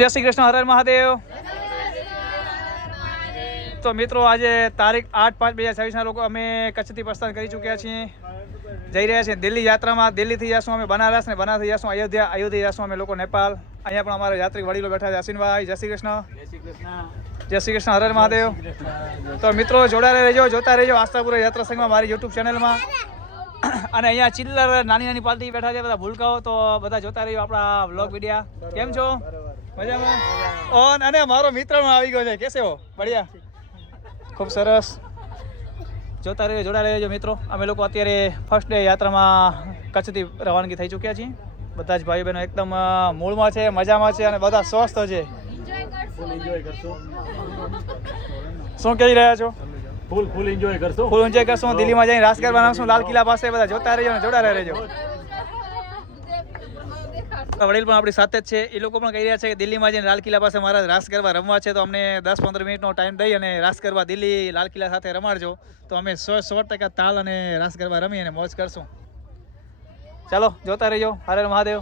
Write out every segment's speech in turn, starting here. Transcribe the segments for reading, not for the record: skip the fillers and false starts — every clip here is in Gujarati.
જય શ્રી કૃષ્ણ, હર હર મહાદેવ. તો મિત્રો આજે તારીખ 8/5/2026 લોકો અમે કચ્છથી પ્રસ્થાન કરી ચૂક્યા છીએ. જઈ રહ્યા છીએ દિલ્હી યાત્રામાં. દિલ્હીથી જઈશું અમે બનારસ ને બનારસથી જઈશું અયોધ્યા. અયોધ્યા જઈશું અમે લોકો નેપાળ. અહીંયા પણ અમારા યાત્રિક વડીલો બેઠા છે. અશ્વિનભાઈ, જય શ્રી કૃષ્ણ. જય શ્રી કૃષ્ણ, હર હર મહાદેવ. તો મિત્રો જોડાયા રહેજો, જોતા રહેજો આસ્થાપુરા યાત્રા સંઘમાં, મારી યુટ્યુબ ચેનલમાં. અને અહીંયા ચિલ્લર નાની નાની પાર્ટી બેઠા છે, બધા ભૂલકાઓ. તો બધા જોતા રહેજો આપણા વ્લોગ વિડીયા. કેમ છો? મજામાં? ઓન અને મારો મિત્ર આવી ગયો છે. કેસે હો? બઢિયા, ખૂબ સરસ. જોતા રહેજો, જોડા રહેજો મિત્રો. અમે લોકો અત્યારે ફર્સ્ટ ડે યાત્રામાં કચ્છથી રવાનગી થઈ ચૂક્યા છીએ. બધા જ ભાઈ બહેનો એકદમ મૂળમાં છે, મજામાં છે અને બધા સ્વસ્થ છે. શું કહી રહ્યા છો? ફૂલ એન્જોય કરશો. ફૂલ એન્જોય કરશું. દિલ્હીમાં જઈને રાસ ગરબા બનાવશું લાલ કિલ્લા પાસે. બધા જોતા રહેજો અને જોડા રહેજો. વડીલ પણ આપણી સાથે જ છે. એ લોકો પણ કહી રહ્યા છે કે દિલ્હીમાં જઈને લાલ કિલ્લા પાસે મારા રાસ ગરબા રમવા છે, તો અમને 10-15 મિનિટનો ટાઈમ દઈ અને રાસ ગરબા દિલ્હી લાલ કિલ્લા સાથે રમાડજો. તો અમે 100% તાલ અને રાસ ગરબા રમી અને મોજ કરશું. ચાલો જોતા રહેજો. હર હર મહાદેવ.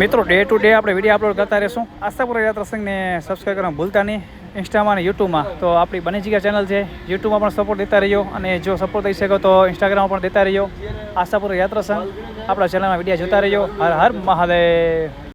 મિત્રો ડે ટુ ડે આપણે વિડીયો અપલોડ કરતા રહીશું. આસ્થાપુરા યાત્રા સંઘને સબસ્ક્રાઈબ કરવાનું ભૂલતા નહીં, ઇન્સ્ટામાં અને યુટ્યુબમાં. તો આપણી બની જગ્યા ચેનલ છે, યુટ્યુબમાં પણ સપોર્ટ દેતા રહીજો અને જો સપોર્ટ થઈ શકો તો ઇન્સ્ટાગ્રામમાં પણ દેતા રહીજો. આસ્થાપુરા યાત્રા સંઘ આપણા ચેનલમાં વિડીયો જોતા રહીજો. હર હર મહાદેવ.